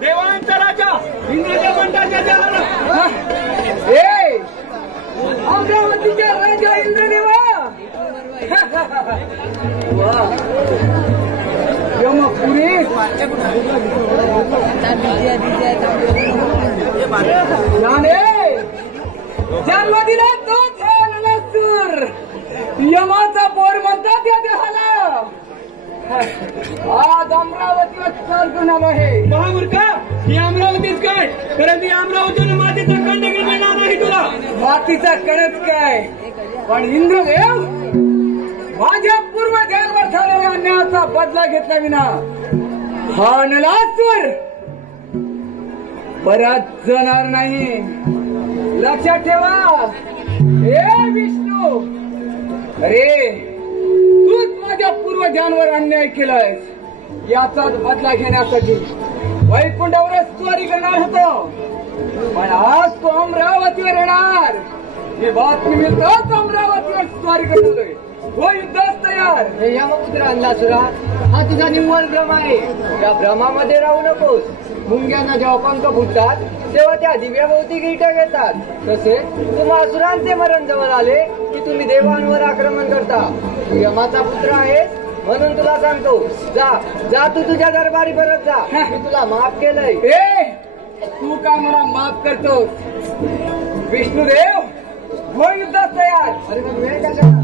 देवांचा राजा इंद्रच्या मंडळाच्या अमरावतीच्या राजा इंद्रदेवा यमपुरी जन्म दिला तोच नसूर यमाचा बोर म्हणतात या देहाला आज अमरावतीवर चाल करून आलो आहे महामूर्खा ही अमरावतीच काय परंतु अमरावतीवर मातीचा खंड मिळणार नाही तुला मातीचा कणच काय पण इंद्रदेव माझ्या पूर्वजांवर झालेल्या अन्यायाचा बदला घेतला विना हा नलासूर परत जाणार नाही लक्षात ठेवा हे विष्णू अरे तूच माझ्या पूर्वजांवर अन्याय केलायस याचाच बदला घेण्यासाठी वैकुंठावरच स्वारी करणार होतो पण आज तो अमरावतीवर येणार ही बातमी मिळताच अमरावतीवर स्वारी करतोय हो युद्धास तयार हे यमपुत्र अन्नासुरा हा तुझा निव्वळ भ्रम आहे त्या भ्रमामध्ये राहू नकोस मुंग्यांना जेव्हा पंख फुटतात तेव्हा त्या दिव्याभोवती गिरट्या घेतात तसे तुम्हा असुरांचे मरण जवळ आले की तुम्ही देवांवर आक्रमण करता तू यमाचा पुत्र आहेस म्हणून तुला सांगतो जा जा तू तुझ्या दरबारी परत जा मी तुला माफ केलंय तू का मला माफ करतोस विष्णुदेव हो युद्धास तयार अरे मग वेळ कशाला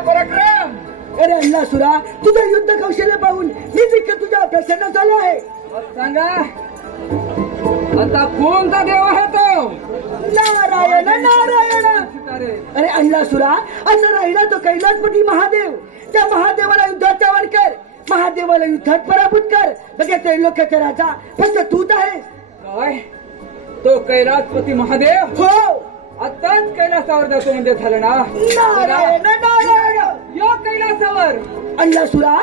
पराक्रम अरे अन्नासुरा तुझं युद्ध कौशल्य पाहून मी देखील तुझ्या प्रसन्न झालो आहे सांगा आता कोणता देव आहे तो नारायण नारायण अरे अन्नासुरा असं राहिला तो कैलासपती महादेव त्या महादेवाला युद्धात आवाहन कर महादेवाला युद्धात पराभूत कर बघा त्रैलोक्याचा राजा फक्त तूच आहेस काय तो कैलासपती महादेव हो आताच कैलासावर जातो म्हणजे झालं ना नारायण नारायण यो कैलासावर अन्नासुरा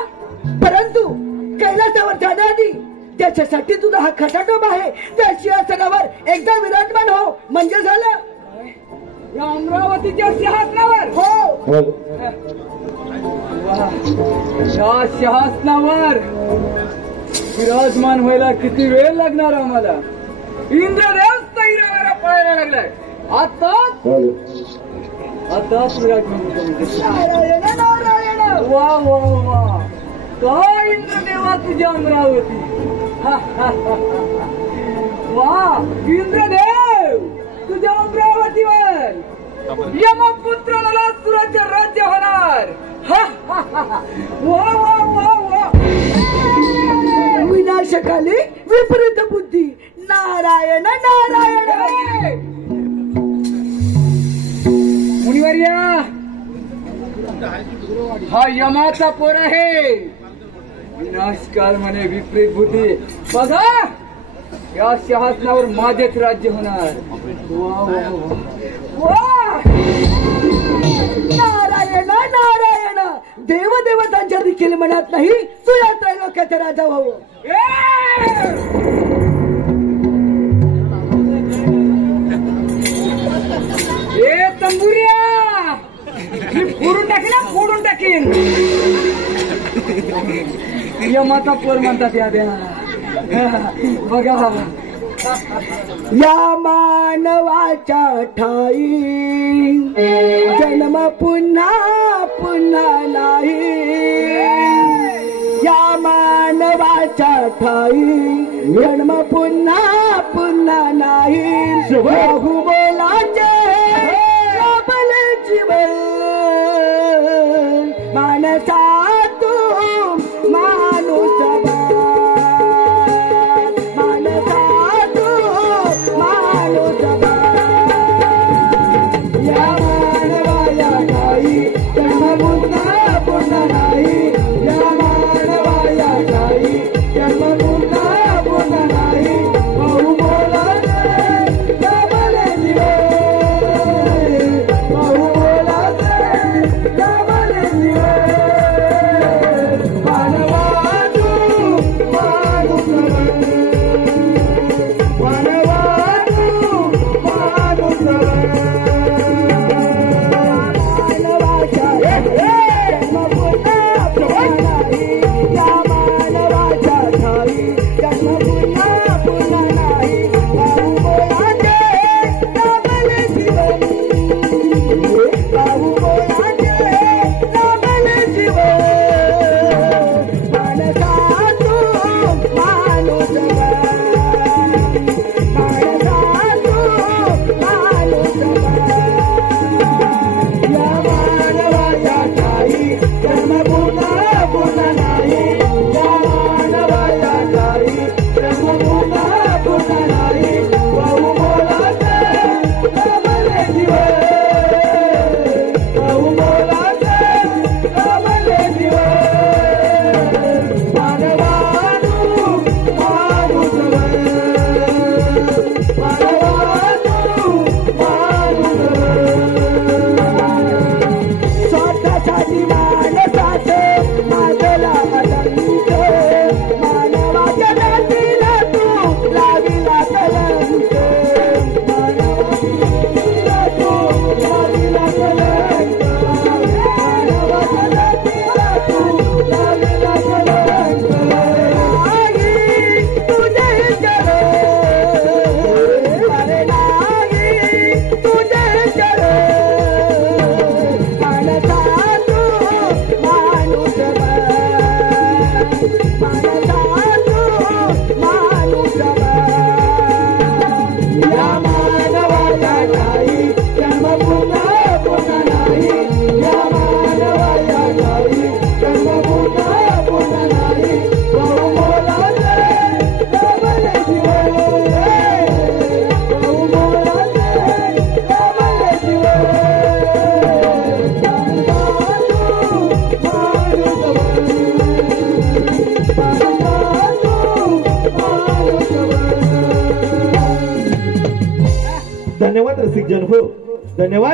परंतु कैलासावर जाण्याआधी त्याच्यासाठी तुझा हा खटाटोप आहे त्या सिंहासनावर एकदा विराजमान हो म्हणजे झालं या अमरावतीच्या सिंहासनावर हो या सिंहासनावर विराजमान व्हायला किती वेळ लागणार आम्हाला इंद्रदेव तैरावर पळायला लागलाय आता आता नारायण नारायण वा वा वा काय इंद्रदेवा तुझ्या अमरावती वा इंद्रदेव तुझ्या अमरावतीवर यमपुत्र नलासुराचे राज्य होणार वा वा वा वा विनाशकाली विपरीत बुद्धी नारायण नारायण मुनिवर्या हा यमाचा पोर आहे विनाशकाल म्हणे विपरीत बुद्धी बघा या सिंहासनावर माझेच राज्य होणार वा वा वा नारायण नारायण देवदेवतांच्या देखील मनात नाही तू या त्रैलोक्याचा राजा व्हावं ए तंबुऱ्या मी फोडून टाकीन फोडून टाकीन यमाचा पोर म्हणतात या द्या बघा या मानवाच्या ठाई जन्म पुन्हा पुन्हा नाही या मानवाच्या ठाई जन्म पुन्हा पुन्हा नाही बहुबोलाचे लाभले जीवन मानसा तू माणूस धन्यवाद रसिक जन हो धन्यवाद।